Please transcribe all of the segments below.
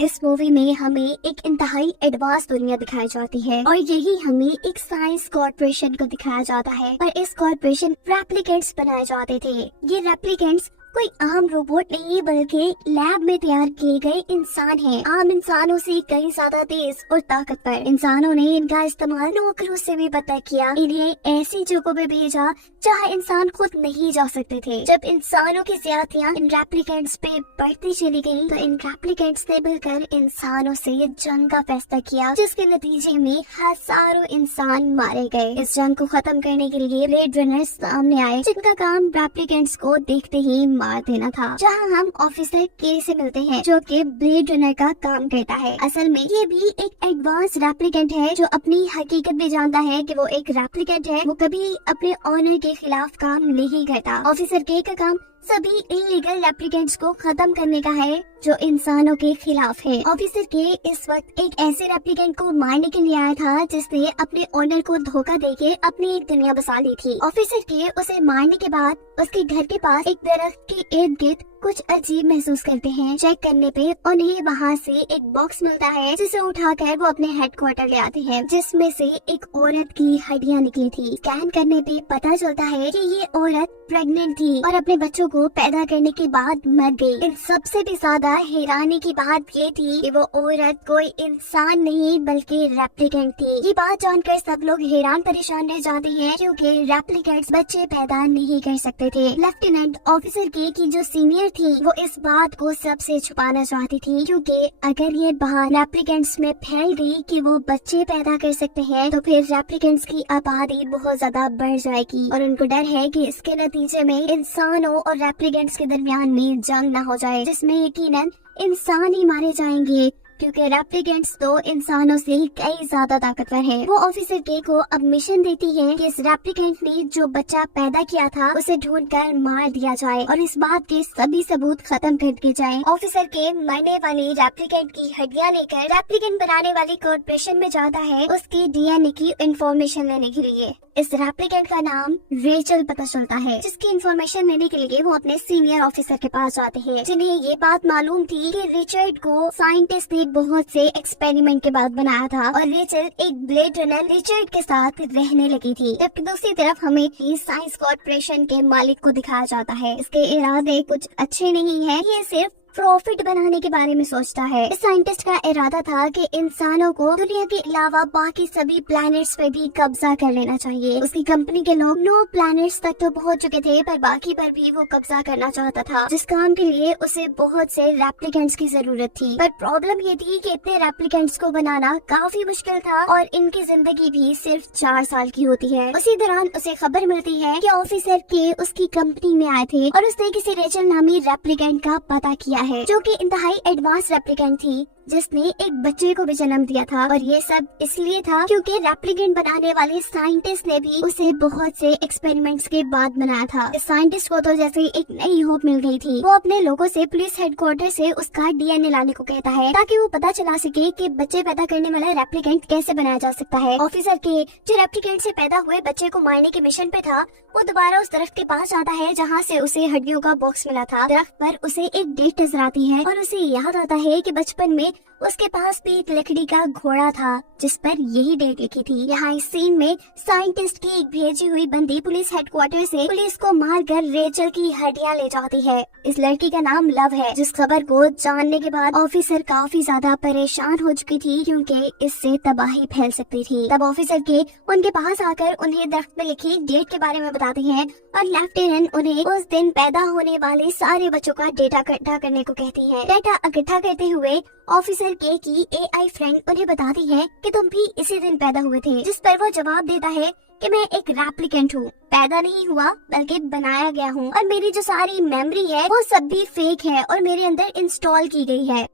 इस मूवी में हमें एक इंतहाई एडवांस दुनिया दिखाई जाती है और यही हमें एक साइंस कॉर्पोरेशन को दिखाया जाता है। पर इस कॉर्पोरेशन रेप्लिकेंट्स बनाए जाते थे। ये रेप्लिकेंट्स कोई आम रोबोट नहीं बल्कि लैब में तैयार किए गए इंसान हैं। आम इंसानों से कई ज्यादा तेज और ताकतवर। इंसानों ने इनका इस्तेमाल नौकरों से भी बदतर किया। इन्हें ऐसी जगहों पे भेजा जहाँ इंसान खुद नहीं जा सकते थे। जब इंसानों की ज्यादतियाँ इन रेप्लिकेंट्स पे बढ़ती चली गयी तो इन रेप्लिकेंट्स ने मिलकर इंसानों से जंग का फैसला किया, जिसके नतीजे में हजारों इंसान मारे गए। इस जंग को खत्म करने के लिए ब्लेड रनर सामने आए, जिनका काम रेप्लिकेंट्स को देखते ही मार देना था। जहां हम ऑफिसर के से मिलते हैं, जो कि ब्लेड रनर का काम करता है। असल में ये भी एक एडवांस रेप्लिकेंट है जो अपनी हकीकत भी जानता है कि वो एक रेप्लिकेंट है। वो कभी अपने ऑनर के खिलाफ काम नहीं करता। ऑफिसर के का काम सभी इलीगल रेप्लिकेंट्स को खत्म करने का है जो इंसानों के खिलाफ है। ऑफिसर के इस वक्त एक ऐसे रेप्लिकेंट को मारने के लिए आया था जिसने अपने ओनर को धोखा देके अपनी एक दुनिया बसा ली थी। ऑफिसर के उसे मारने के बाद उसके घर के पास एक दरख्त के इर्द गिर्द कुछ अजीब महसूस करते हैं। चेक करने पे उन्हें वहाँ से एक बॉक्स मिलता है, जिसे उठाकर वो अपने हेडक्वार्टर ले आते हैं, जिसमें से एक औरत की हड्डियाँ निकली थी। स्कैन करने पे पता चलता है कि ये औरत प्रेग्नेंट थी और अपने बच्चों को पैदा करने के बाद मर गई। इन सबसे भी ज्यादा हैरानी की बात ये थी कि वो औरत कोई इंसान नहीं बल्कि रेप्लिकेंट थी। ये बात जानकर सब लोग हैरान परेशान रह जाते हैं, क्योंकि रेप्लिकेंट्स बच्चे पैदा नहीं कर सकते थे। लेफ्टिनेंट ऑफिसर के की जो सीनियर थी वो इस बात को सबसे छुपाना चाहती थी, क्योंकि अगर ये बात रेप्लिकेंट्स में फैल गई कि वो बच्चे पैदा कर सकते हैं तो फिर रेप्लिकेंट्स की आबादी बहुत ज्यादा बढ़ जाएगी और उनको डर है कि इसके नतीजे में इंसानों और रेप्लिकेंट्स के दरमियान में जंग न हो जाए, जिसमें यकीनन इंसान ही मारे जाएंगे, क्योंकि रेप्लिकेंट्स तो इंसानों से कई ज्यादा ताकतवर हैं। वो ऑफिसर के को अब मिशन देती है कि इस रेप्लिकेंट ने जो बच्चा पैदा किया था उसे ढूंढकर मार दिया जाए और इस बात के सभी सबूत खत्म कर दिए जाएं। ऑफिसर के मरने वाली रेप्लिकेंट की हड्डियां लेकर रेप्लिकेंट बनाने वाली कॉर्पोरेशन में जाता है उसकी डीएनए की इंफॉर्मेशन लेने के लिए। इस रेप्लिकेंट का नाम रेचल पता चलता है, जिसकी इंफॉर्मेशन लेने के लिए वो अपने सीनियर ऑफिसर के पास जाते हैं, जिन्हें ये बात मालूम थी कि रिचर्ड को साइंटिस्ट ने बहुत से एक्सपेरिमेंट के बाद बनाया था और रेचल एक ब्लेड रनर रिचर्ड के साथ रहने लगी थी। जबकि दूसरी तरफ हमें साइंस कॉर्पोरेशन के मालिक को दिखाया जाता है। इसके इरादे कुछ अच्छे नहीं है, ये सिर्फ प्रॉफिट बनाने के बारे में सोचता है। इस साइंटिस्ट का इरादा था कि इंसानों को दुनिया के अलावा बाकी सभी प्लैनेट्स पे भी कब्जा कर लेना चाहिए। उसकी कंपनी के लोग 9 प्लैनेट्स तक तो पहुंच चुके थे, पर बाकी पर भी वो कब्जा करना चाहता था, जिस काम के लिए उसे बहुत से रेप्लिकेंट्स की जरूरत थी। पर प्रॉब्लम ये थी कि इतने रेप्लिकेंट्स को बनाना काफी मुश्किल था और इनकी जिंदगी भी सिर्फ 4 साल की होती है। उसी दौरान उसे खबर मिलती है कि ऑफिसर के उसकी कंपनी में आए थे और उसने किसी रेचल नामी रेप्लिकेंट का पता किया है, जो कि इंतहाई एडवांस रेप्लिकेंट थी, जिसने एक बच्चे को भी जन्म दिया था। और ये सब इसलिए था क्योंकि रेप्लिकेंट बनाने वाले साइंटिस्ट ने भी उसे बहुत से एक्सपेरिमेंट्स के बाद बनाया था। इस साइंटिस्ट को तो जैसे एक नई होप मिल गई थी। वो अपने लोगों से पुलिस हेडक्वार्टर से उसका डीएनए लाने को कहता है, ताकि वो पता चला सके कि बच्चे पैदा करने वाला रेप्लिकेंट कैसे बनाया जा सकता है। ऑफिसर के जो रेप्लिकेंट से पैदा हुए बच्चे को मारने के मिशन पे था, वो दोबारा उस दरख्त के पास जाता है जहाँ से उसे हड्डियों का बॉक्स मिला था। दरख्त पर उसे एक डेट नजर आती है और उसे याद आता है कि बचपन में उसके पास भी एक लकड़ी का घोड़ा था जिस पर यही डेट लिखी थी। यहाँ इस सीन में साइंटिस्ट की एक भेजी हुई बंदी पुलिस हेडक्वार्टर से पुलिस को मारकर रेचल की हड्डियां ले जाती है। इस लड़की का नाम लव है, जिस खबर को जानने के बाद ऑफिसर काफी ज्यादा परेशान हो चुकी थी, क्योंकि इससे तबाही फैल सकती थी। तब ऑफिसर के उनके पास आकर उन्हें दरख्त में लिखी डेट के बारे में बताते हैं और लेफ्टिनेंट उन्हें उस दिन पैदा होने वाले सारे बच्चों का डेटा इकट्ठा करने को कहती है। डेटा इकट्ठा करते हुए ऑफिसर के की एआई फ्रेंड उन्हें बताती है कि तुम भी इसी दिन पैदा हुए थे, जिस पर वो जवाब देता है कि मैं एक रेप्लिकेंट हूँ, पैदा नहीं हुआ बल्कि बनाया गया हूँ और मेरी जो सारी मेमोरी है वो सब भी फेक है और मेरे अंदर इंस्टॉल की गई है।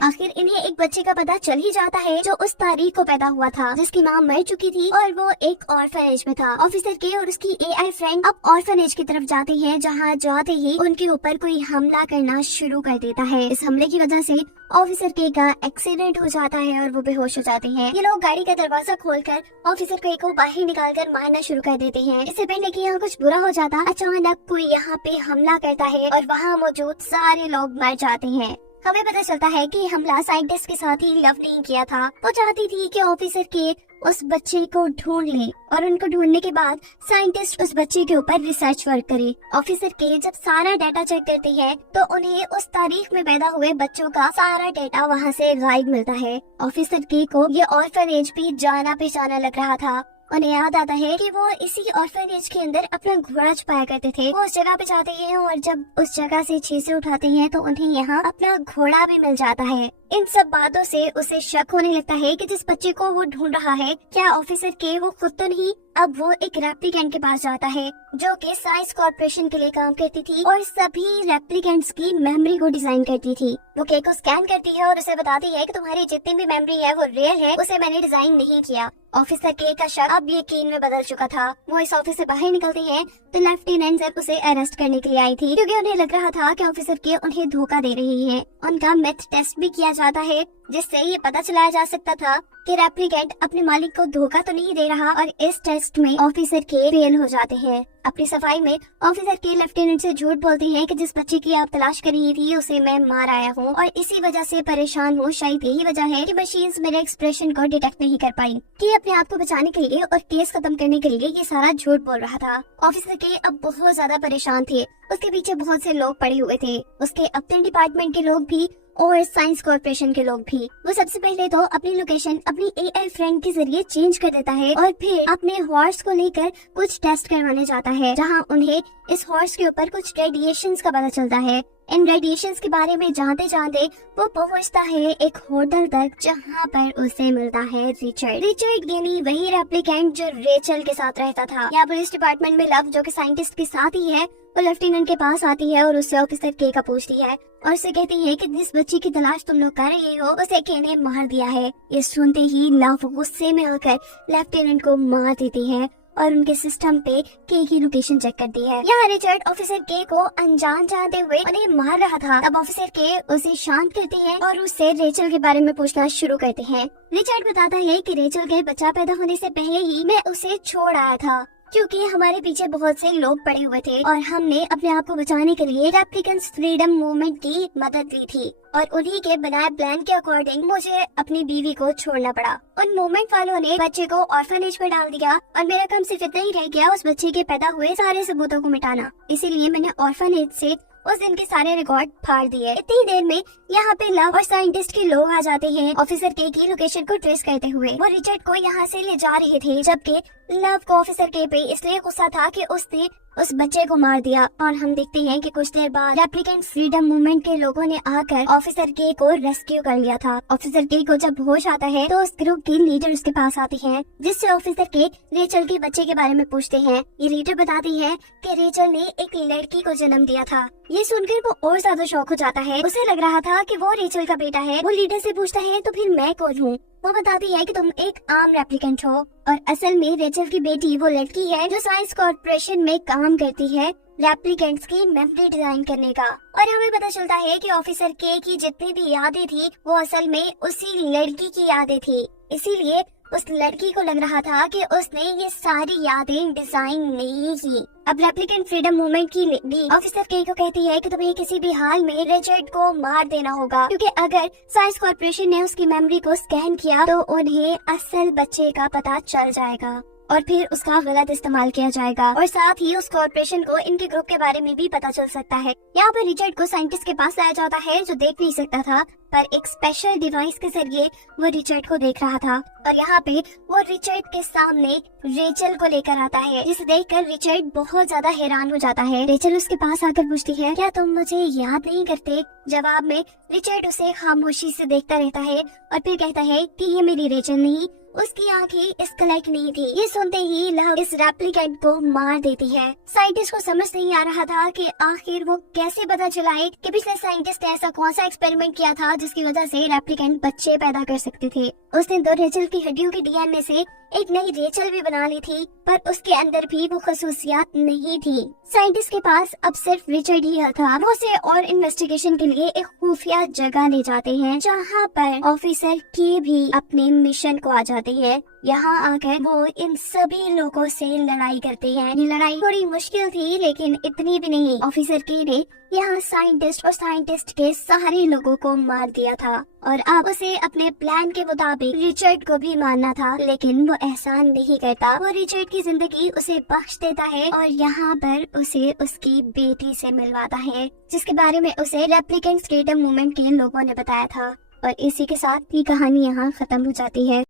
आखिर इन्हें एक बच्चे का पता चल ही जाता है जो उस तारीख को पैदा हुआ था, जिसकी माँ मर चुकी थी और वो एक ऑर्फनेज में था। ऑफिसर के और उसकी एआई फ्रेंड अब ऑर्फनेज की तरफ जाते हैं, जहाँ जाते ही उनके ऊपर कोई हमला करना शुरू कर देता है। इस हमले की वजह से ऑफिसर के का एक्सीडेंट हो जाता है और वो बेहोश हो जाते हैं। ये लोग गाड़ी का दरवाजा खोलकर ऑफिसर के को बाहर निकालकर मारना शुरू कर देते हैं। इससे पहले कि यहाँ कुछ बुरा हो जाता, अचानक कोई यहाँ पे हमला करता है और वहाँ मौजूद सारे लोग मर जाते हैं। हमें पता चलता है कि हमला साइंटिस्ट के साथ ही लव नहीं किया था। वो चाहती थी कि ऑफिसर के उस बच्चे को ढूंढ ले और उनको ढूंढने के बाद साइंटिस्ट उस बच्चे के ऊपर रिसर्च वर्क करे। ऑफिसर के जब सारा डाटा चेक करती है तो उन्हें उस तारीख में पैदा हुए बच्चों का सारा डाटा वहाँ से गायब मिलता है। ऑफिसर के को ये ऑर्फनेज भी जाना पहचाना लग रहा था। उन्हें याद आता है कि वो इसी ऑर्फनेज के अंदर अपना घोड़ा छुपाया करते थे। वो उस जगह पे जाते हैं और जब उस जगह से चीजें उठाते हैं तो उन्हें यहाँ अपना घोड़ा भी मिल जाता है। इन सब बातों से उसे शक होने लगता है कि जिस बच्चे को वो ढूंढ रहा है क्या ऑफिसर के वो खुद तो नहीं। अब वो एक रेप्लिकेंट के पास जाता है जो कि साइंस कॉर्पोरेशन के लिए काम करती थी और सभी रेप्लिकेंट्स की मेमोरी को डिजाइन करती थी। वो के को स्कैन करती है और उसे बताती है कि तुम्हारी जितनी भी मेमोरी है वो रियल है, उसे मैंने डिजाइन नहीं किया। ऑफिसर के का शक अब यकीन में बदल चुका था। वो इस ऑफिस से बाहर निकलते हैं तो लेफ्टिनेंट जब उसे अरेस्ट करने के लिए आई थी क्योंकि उन्हें लग रहा था कि ऑफिसर के उन्हें धोखा दे रही है। उनका मेथ टेस्ट भी किया जाता है जिससे ये पता चलाया जा सकता था कि रेप्लिकेंट अपने मालिक को धोखा तो नहीं दे रहा और इस टेस्ट में ऑफिसर के फेल हो जाते हैं। अपनी सफाई में ऑफिसर के लेफ्टिनेंट से झूठ बोलते हैं कि जिस बच्चे की आप तलाश कर रही थी उसे मैं मार आया हूँ और इसी वजह से परेशान हूँ। शायद यही वजह है कि मशीन्स मेरे एक्सप्रेशन को डिटेक्ट नहीं कर पाई। कि अपने आप को बचाने के लिए और केस खत्म करने के लिए ये सारा झूठ बोल रहा था। ऑफिसर के अब बहुत ज्यादा परेशान थे। उसके पीछे बहुत से लोग पड़े हुए थे, उसके अपने डिपार्टमेंट के लोग भी और साइंस कॉर्पोरेशन के लोग भी। वो सबसे पहले तो अपनी लोकेशन अपनी एआई फ्रेंड के जरिए चेंज कर देता है और फिर अपने हॉर्स को लेकर कुछ टेस्ट करवाने जाता है जहां उन्हें इस हॉर्स के ऊपर कुछ रेडिएशंस का पता चलता है। इन रेडिएशंस के बारे में जानते जानते वो पहुंचता है एक होटल तक जहां पर उसे मिलता है रिचर्ड यानी वही रेप्लिकेंट जो रेचल के साथ रहता था। यहाँ पुलिस डिपार्टमेंट में लव जो कि साइंटिस्ट के साथ ही है वो लेफ्टिनेंट के पास आती है और उससे ऑफिसर के का पूछती है और उसे कहती है कि जिस बच्ची की तलाश तुम लोग कर रहे हो उसे के ने मार दिया है। ये सुनते ही लव गुस्से में आकर लेफ्टिनेंट को मार देती है और उनके सिस्टम पे के की लोकेशन चेक करती है। यहाँ रिचर्ड ऑफिसर के को अनजान जानते हुए उन्हें मार रहा था। तब ऑफिसर के उसे शांत करते हैं और उससे रेचल के बारे में पूछना शुरू करते हैं। रिचर्ड बताता है कि रेचल के बच्चा पैदा होने से पहले ही मैं उसे छोड़ आया था क्योंकि हमारे पीछे बहुत से लोग पड़े हुए थे और हमने अपने आप को बचाने के लिए रेप्लिकेंट्स फ्रीडम मूवमेंट की मदद ली थी और उन्हीं के बनाए प्लान के अकॉर्डिंग मुझे अपनी बीवी को छोड़ना पड़ा। उन मूवमेंट वालों ने बच्चे को ऑर्फनेज में डाल दिया और मेरा काम सिर्फ इतना ही रह गया उस बच्चे के पैदा हुए सारे सबूतों को मिटाना। इसीलिए मैंने ऑर्फनेज से उस दिन के सारे रिकॉर्ड फाड़ दिए। इतनी देर में यहाँ पे लव और साइंटिस्ट के लोग आ जाते हैं ऑफिसर के की लोकेशन को ट्रेस करते हुए। वो रिचर्ड को यहाँ से ले जा रहे थे जबकि लव को ऑफिसर के पे इसलिए गुस्सा था कि उसने उस बच्चे को मार दिया। और हम देखते हैं कि कुछ देर बाद रेप्लिकेंट फ्रीडम मूवमेंट के लोगों ने आकर ऑफिसर के को रेस्क्यू कर लिया था। ऑफिसर के को जब होश आता है तो उस ग्रुप की लीडर उसके पास आती है जिससे ऑफिसर के रेचल के बच्चे के बारे में पूछते हैं। ये लीडर बताती है कि रेचल ने एक लड़की को जन्म दिया था। ये सुनकर वो और ज्यादा शॉक हो जाता है। उसे लग रहा था कि वो रेचल का बेटा है। वो लीडर से पूछता है तो फिर मैं कौन हूँ। वो बताती है कि तुम एक आम रेप्लिकेंट हो और असल में रेचल की बेटी वो लड़की है जो साइंस कॉर्पोरेशन में काम करती है रेप्लिकेंट्स की मेमोरी डिजाइन करने का। और हमें पता चलता है कि ऑफिसर के की जितनी भी यादें थी वो असल में उसी लड़की की यादें थी। इसीलिए उस लड़की को लग रहा था कि उसने ये सारी यादें डिजाइन नहीं की। अब रेप्लिकेंट फ्रीडम मूवमेंट की लीड ऑफिसर के को कहती है कि तुम्हें किसी भी हाल में रिचर्ड को मार देना होगा क्योंकि अगर साइंस कॉर्पोरेशन ने उसकी मेमोरी को स्कैन किया तो उन्हें असल बच्चे का पता चल जाएगा और फिर उसका गलत इस्तेमाल किया जाएगा और साथ ही उस कॉर्पोरेशन को इनके ग्रुप के बारे में भी पता चल सकता है। यहाँ पर रिचर्ड को साइंटिस्ट के पास लाया जाता है जो देख नहीं सकता था पर एक स्पेशल डिवाइस के जरिए वो रिचर्ड को देख रहा था और यहाँ पे वो रिचर्ड के सामने रेचल को लेकर आता है जिसे देखकर रिचर्ड बहुत ज्यादा हैरान हो जाता है। रेचल उसके पास आकर पूछती है क्या तुम मुझे याद नहीं करते। जवाब में रिचर्ड उसे खामोशी से देखता रहता है और फिर कहता है कि ये मेरी रेचल नहीं, उसकी आंखें इस कलर नहीं थी। ये सुनते ही लव इस रेप्लिकेंट को मार देती है। साइंटिस्ट को समझ नहीं आ रहा था कि आखिर वो कैसे पता चलाए कि पिछले साइंटिस्ट ने ऐसा कौन सा एक्सपेरिमेंट किया था जिसकी वजह से रेप्लिकेंट बच्चे पैदा कर सकते थे। उसने दो रेचल की हड्डियों के डीएनए से एक नई रेचल भी बना ली थी पर उसके अंदर भी वो खसूसियात नहीं थी। साइंटिस्ट के पास अब सिर्फ रिचर्ड ही था। वो उसे और इन्वेस्टिगेशन के लिए एक खुफिया जगह ले जाते हैं जहाँ पर ऑफिसर के भी अपने मिशन को आ जाते हैं। यहाँ आकर वो इन सभी लोगों से लड़ाई करते हैं। ये लड़ाई थोड़ी मुश्किल थी लेकिन इतनी भी नहीं। ऑफिसर के ने यहाँ साइंटिस्ट और साइंटिस्ट के सारे लोगों को मार दिया था और अब उसे अपने प्लान के मुताबिक रिचर्ड को भी मारना था, लेकिन वो एहसान नहीं करता। वो रिचर्ड की जिंदगी उसे बख्श देता है और यहाँ पर उसे उसकी बेटी से मिलवाता है, जिसके बारे में उसे रेप्लिकेंट्स फ्रीडम मूवमेंट के लोगों ने बताया था। और इसी के साथ ये कहानी यहाँ खत्म हो जाती है।